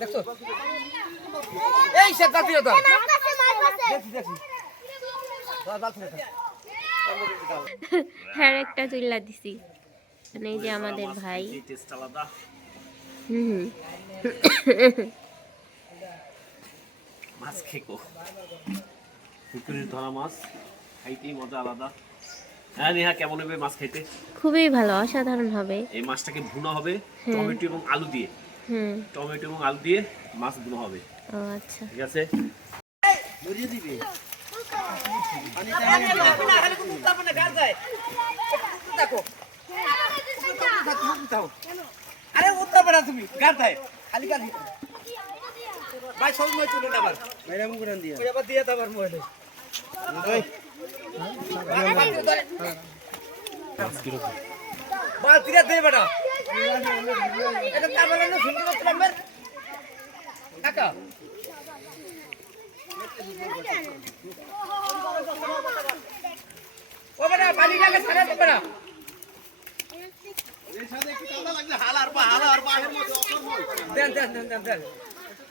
দেখছো এই সে জাতীয় তো দেখি দেখি হ্যাঁ একটা চুল্লা দিছি মানে এই যে আমাদের ভাই টেস্ট আলাদা হুম মাছ খেকো পুকুরের ধরা মাছ খাইতেই মজা আলাদা। হ্যাঁ নেহা কেমন হবে মাছ খাইতে? খুবই ভালো, অসাধারণ হবে। এই মাছটাকে ভুনা হবে টমেটো এবং আলু দিয়ে। টমেটো এবং আলু দিয়ে মাছ ভুনা হবে। ও আচ্ছা ঠিক আছে ধরিয়ে দিবি আরে উত্তর বেড়া তুমি গাড়ায় খালি খালি ভাই সব মই চলে না আবার মেরা মুখ রান দিয়া ওই আবার দিয়ে দাবার মোবাইলে ওই বাল তিরা দে বেটা এটা কামলা না শুনতে পাচ্ছিলাম বের কাকা ও বেটা পানি লাগে ছাড়া দে বেটা এই সাথে একটু কাদা লাগলে হালার বাহের মধ্যে অসর মল দেন একটু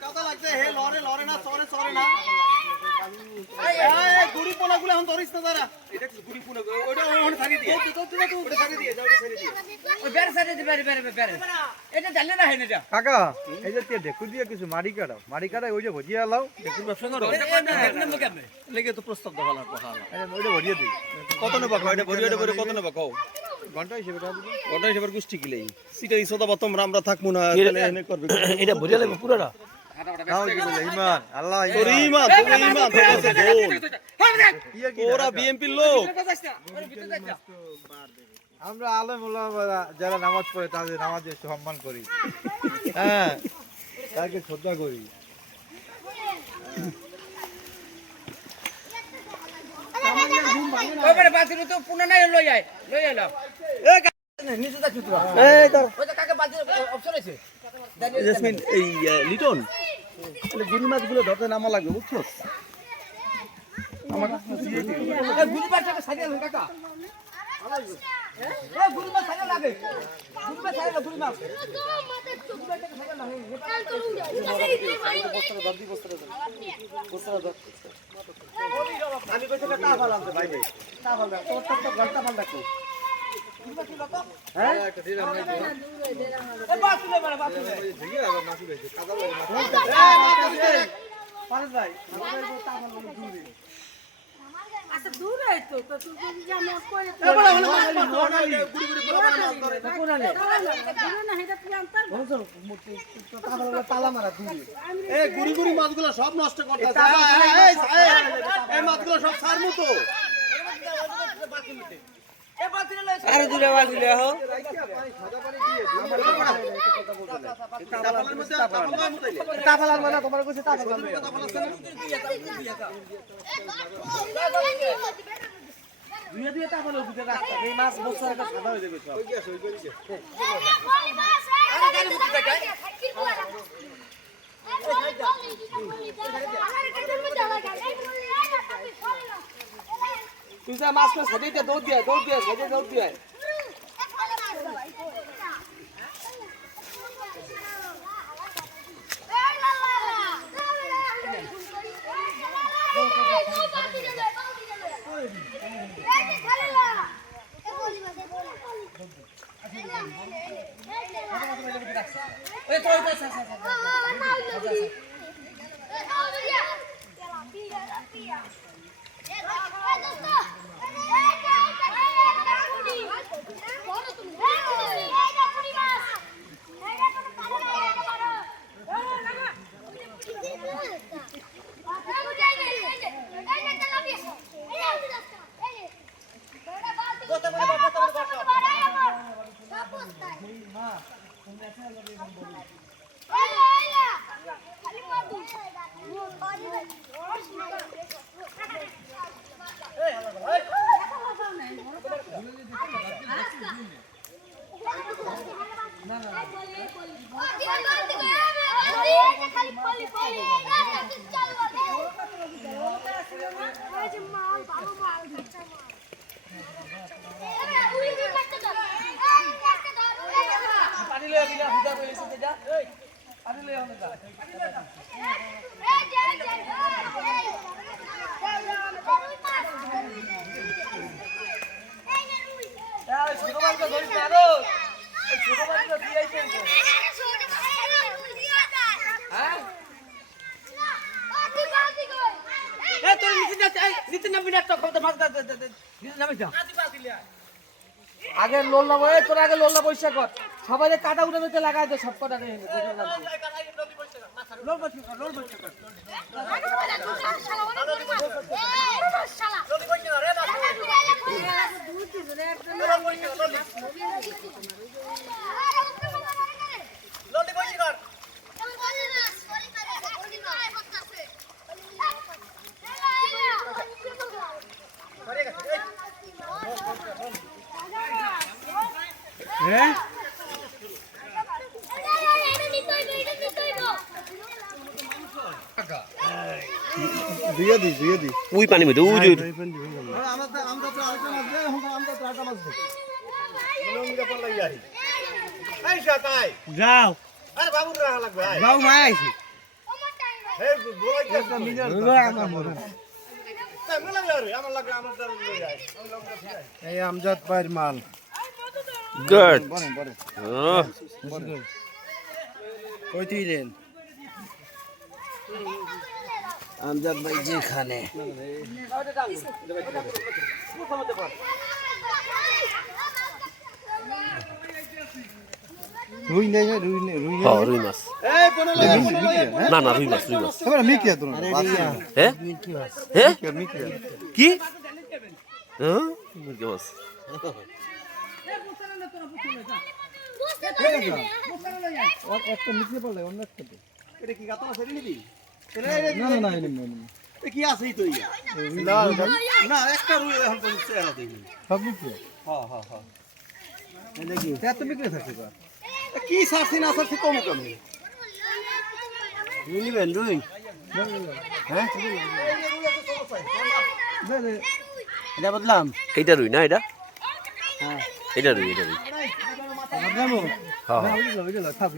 কাদা লাগছে হে লরে না সরে না এই গুড়ি পোনাগুলো এখন ধরিস না দাঁড়া এটা গুড়ি পোনা ওটা ওখানে ছাড়ি দিয়ে ওটা ছাড়ি দিয়ে যাও ছাড়ি দিয়ে ওই বের ছাড়ি দিয়ে বের এটা জানলে না হয় না এটা কাকা এই যে দেখু দিয়ে কিছু মারি কাটা ওই যে ভজিয়া লাও দেখুন ব্যবসা করো দেখুন কেমনে লেগে তো প্রস্তাব দাও হালার পাহাড় আরে ওইটা ভজিয়া দিই কত নেবা কও এটা ভরিয়ে ভরে কত নেবা কও ঘন্টা হিসেবে টাকা দিবি ঘন্টা হিসেবে গোষ্ঠী কিলেই সিটাই সদা বতম আমরা থাকবো না এনে করবে এটা ভরিয়া লাগবে পুরোটা নাও কি বলে ইমান আল্লাহ তোর ইমান তোর কাছে গোল ওরা বিএমপির লোক আমরা আলেম ওলামা যারা নামাজ পড়ে তাদের নামাজের সম্মান করি হ্যাঁ তাকে শ্রদ্ধা করি ওইবারে বাতিল তো পুনা নাই লই আইলাম এই নিচে যা চুতরা এই তোর ওই কাকে বাতিল অপশন আছে জেসমিন এই লিটন তাহলে গুড়ি মাছগুলো ধরতে নামা লাগবে বুঝছো আমার গুড়ি মাছটাকে সারিয়ে আনো কাকা এই গুড়ি মাছ সারিয়ে লাগে গুড়ি মাছ আমি কইতে তা ফালাম তো ভাই তা ফালাম তোর তো ঘন্টা ফাল রাখো হ্যাঁ একটা দিলাম নাই এই বাতুলে বড় বাতুলে জিয়া আবার মাছি ভাই কাদা লাগে পারস ভাই আমাদের তা ফাল দূরে আচ্ছা দূর হয় তো তুই যদি জানো করে এ বড় হলো মাছ ধরে গুড়ি পোলা মাছ ধরে কোন আনে দূর না হেটা তুই আনতার বলছো তা ফাল তালা মারা দূরে এই গুড়ি মাছগুলো সব নষ্ট করতেছে এই মাছগুলো সব সার মতো আরে দূরে বাজিলে হো তাফালার মানে তোমার কাছে তাফালার দুইয়া তাফালার ভিতরে রাখতা এই মাছ বছর একটা সাদা হয়ে যাবে সব কই গেছে ওই করি গেছে আরে গালি মুতি দেখাই তুই যা মাছ সাজিয়ে দে দৌড় দিয়ে সাজিয়ে দৌড় দিয়ে পানি লয়ে গিলা হুদা কইছে যা এই পানি লয়ে আগে লোল না বই তোর আগে লোল না পয়সা কর সবাই কাটা উঠে নিতে লাগাই দে সব কটা লোল পয়সা কর লোল পয়সা কর হ্যাঁ দিয়ে দি ওই পানি মধ্যে ওই যে যাও আরে বাবুর রাখা লাগবে যাও মাই আইছি এই আমজাদ ভাইয়ের মাল গুড বলেন বলেন কই দিলেন আমজাদ ভাই যেখানে রুই নেই রুই নেই হ্যাঁ রুই মাছ এই কোন না না রুই মাছ তোমরা মিকিয়া তোমরা হ্যাঁ হ্যাঁ মিকিয়া কি হ্যাঁ কি মাছ একটা মিকিয়া বলে অন্য একটা এটা কি গাতা আছে নিবি না না না এনে এ কি আছে তো ইয়া না একটা রুই এখন পর্যন্ত চেহারা দেখি সব মিকিয়া হ্যাঁ হ্যাঁ হ্যাঁ দেখি এত মিকিয়া থাকে বা কি সারছি না সারছি কম কম রুই নিবেন রুই হ্যাঁ এটা বদলাম এইটা রুই না এটা এটা রুই এটা রুই যাবো হ্যাঁ না ওইটা থাক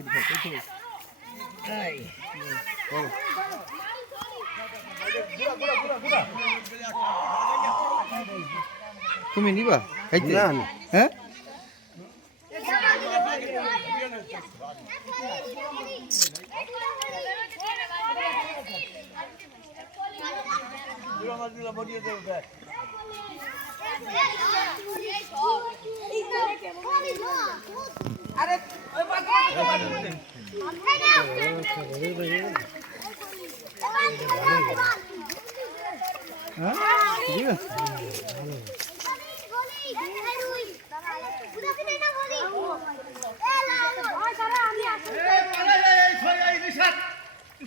তুমি নিবা খাইতে হ্যাঁ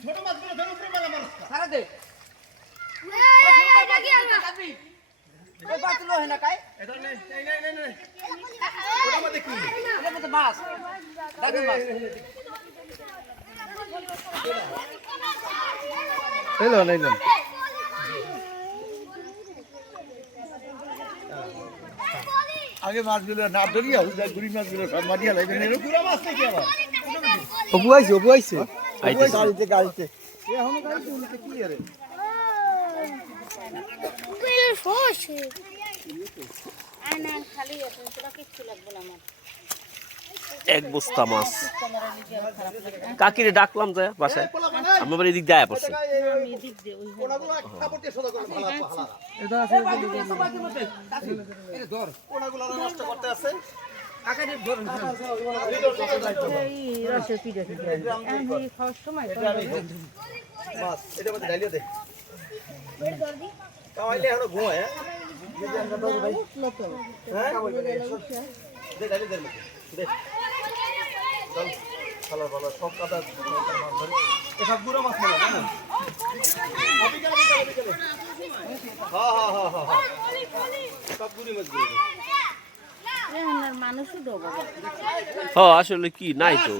ছোট মাছগুলো ধরে উপরে মেলা মাছ সারা দে ওই পাতল হয় না কাই এটা নেই ওটা মধ্যে কি এটা মধ্যে মাছ দাদু মাছ এলো লাইলো আগে মাছগুলো না ধরিয়া গুড়ি মাছগুলো সব মারিয়া লাইবেন এর গুড়া মাছ নাকি আবার অপু আইছে গাড়িতে গাড়িতে এখন গাড়িতে উনিতে কি আরে এক বস্তা মাছ কাকিরে ডাকলাম যায় বাসায় আমার বাড়ি এদিক যায় পড়ছে কোনাগুলো কাপড় দিয়ে সোজা করে ভালো ভালো এটা আছে এটা ধর কোনাগুলো নষ্ট করতে আছে কাকা দিয়ে ধর এই রসে পিড়ে থেকে এই খাওয়ার সময় মাছ এটা মধ্যে ঢালিয়ে দে কামাইলে এখনো ঘুমায় হ্যাঁ দে ঢালিয়ে দে দে চল ভালো ভালো সব কাটা এসব গুঁড়ো মাছ নেই না হ্যাঁ সব গুঁড়ি মাছগুলো মানুষও দেবো হ্যাঁ আসলে কি নাই তো